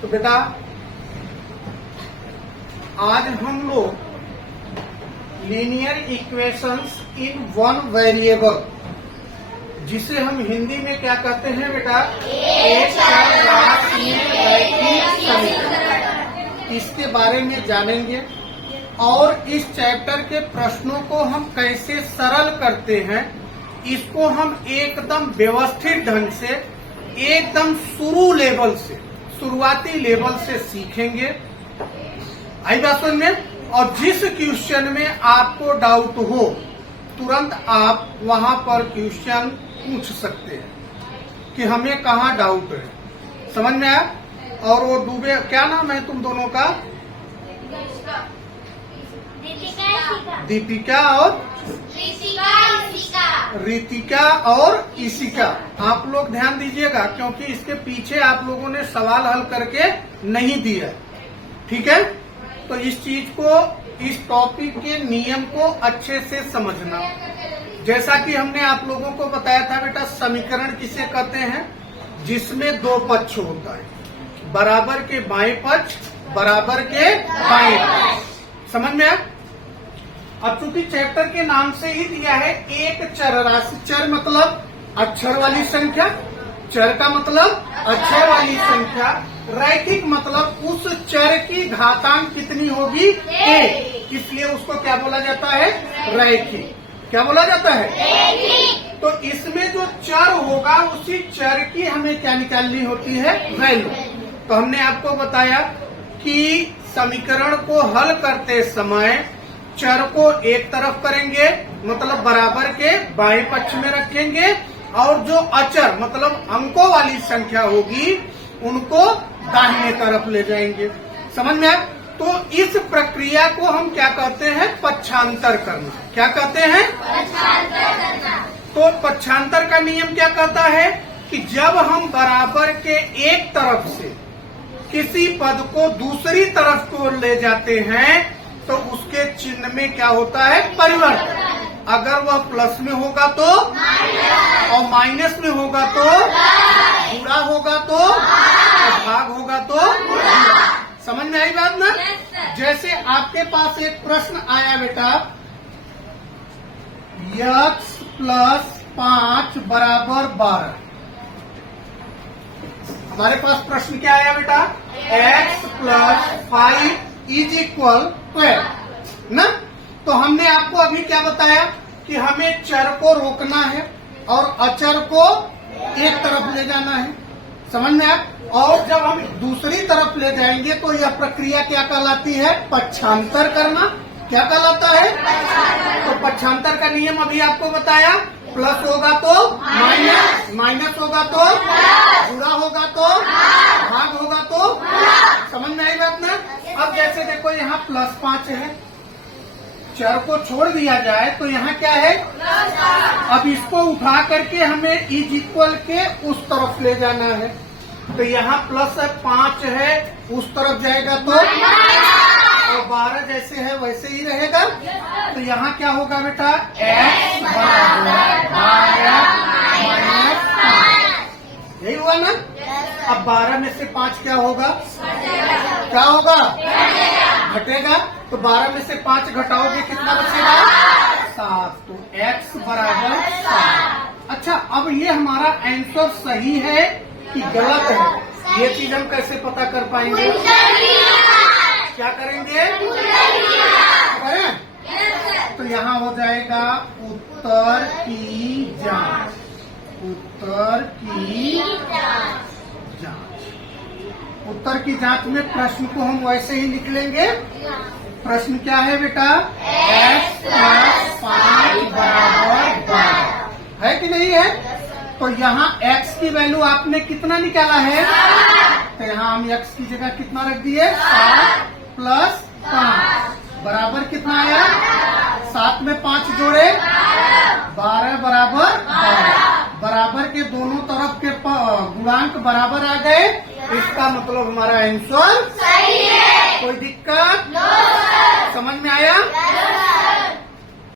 तो बेटा आज हम लोग linear equations in one variable, जिसे हम हिंदी में क्या कहते हैं बेटा, एक चर में रैखिक समीकरण, इसके बारे में जानेंगे। और इस चैप्टर के प्रश्नों को हम कैसे सरल करते हैं, इसको हम एकदम व्यवस्थित ढंग से, एकदम शुरुआती लेवल से सीखेंगे। आई बात समझ में। और जिस क्वेश्चन में आपको डाउट हो, तुरंत आप वहां पर क्वेश्चन पूछ सकते हैं कि हमें कहाँ डाउट है। समझ में आया। और वो डूबे, क्या नाम है तुम दोनों का? दीपिका और रितिका और इशिका। आप लोग ध्यान दीजिएगा, क्योंकि इसके पीछे आप लोगों ने सवाल हल करके नहीं दिया। ठीक है, तो इस चीज को, इस टॉपिक के नियम को अच्छे से समझना। जैसा कि हमने आप लोगों को बताया था बेटा, समीकरण किसे कहते हैं, जिसमें दो पक्ष होता है, बराबर के बाएं पक्ष, बराबर के बाएं पक्ष। समझ में आया। अब चूंकि चैप्टर के नाम से ही दिया है एक चर राशि, चर मतलब अक्षर वाली संख्या, चर का मतलब अक्षर वाली संख्या, रैखिक मतलब उस चर की घातांक कितनी होगी, एक, इसलिए उसको क्या बोला जाता है, रैखिक। क्या बोला जाता है, रैखिक। तो इसमें जो चर होगा उसी चर की हमें क्या निकालनी होती है, वैल्यू। तो हमने आपको बताया कि समीकरण को हल करते समय चर को एक तरफ करेंगे, मतलब बराबर के बाएं पक्ष में रखेंगे, और जो अचर मतलब अंकों वाली संख्या होगी उनको दाहिने तरफ ले जाएंगे। समझ में आया। तो इस प्रक्रिया को हम क्या कहते हैं, पक्षांतर करना। क्या कहते हैं, पक्षांतर करना। तो पक्षांतर का नियम क्या कहता है कि जब हम बराबर के एक तरफ से किसी पद को दूसरी तरफ को ले जाते हैं तो उसके चिन्ह में क्या होता है, परिवर्तन। अगर वह प्लस में होगा तो और माइनस में होगा तो गुणा होगा तो और भाग होगा तो। समझ में आई बात ना। जैसे आपके पास एक प्रश्न आया बेटा, x + 5 = 12। हमारे पास प्रश्न क्या आया बेटा, x + 5 = 12 ना। तो हमने आपको अभी क्या बताया कि हमें चर को रोकना है और अचर को एक तरफ ले जाना है। समझ में आया। और जब हम दूसरी तरफ ले जाएंगे तो यह प्रक्रिया क्या कहलाती है, पक्षांतर करना। क्या कहलाता है, तो पक्षांतर का नियम अभी आपको बताया। प्लस होगा तो माइनस, माइनस होगा तो गुणा होगा तो भाग होगा तो। समझ में आई बात ना। अब जैसे देखो यहाँ +5 है, चर को छोड़ दिया जाए तो यहाँ क्या है, अब इसको उठा करके हमें = के उस तरफ ले जाना है। तो यहाँ +5 है, उस तरफ जाएगा तो, और 12 जैसे है वैसे ही रहेगा। तो यहाँ क्या होगा बेटा, x = 12 - 5। यही हुआ ना। अब 12 में से 5 क्या होगा, क्या होगा, घटेगा। तो 12 में से 5 घटाओगे कितना बचेगा, 7। तो x = 7। अच्छा, अब ये हमारा आंसर सही है कि गलत है, ये चीज हम कैसे पता कर पाएंगे, क्या करेंगे, करें। तो यहाँ हो जाएगा उत्तर की जांच, उत्तर की जांच। उत्तर की जांच में प्रश्न को हम वैसे ही लिख लेंगे। प्रश्न क्या है बेटा, x + 5 = 12 है कि नहीं है। तो यहाँ x की वैल्यू आपने कितना निकाला है, तो यहाँ हम x की जगह कितना रख दिए, 7 + 5 बराबर कितना आया, 7 में 5 जोड़े 12 बराबर 12। बराबर के दोनों तरफ के गुणांक बराबर आ गए, इसका मतलब हमारा आंसर सही है। कोई दिक्कत, समझ में आया।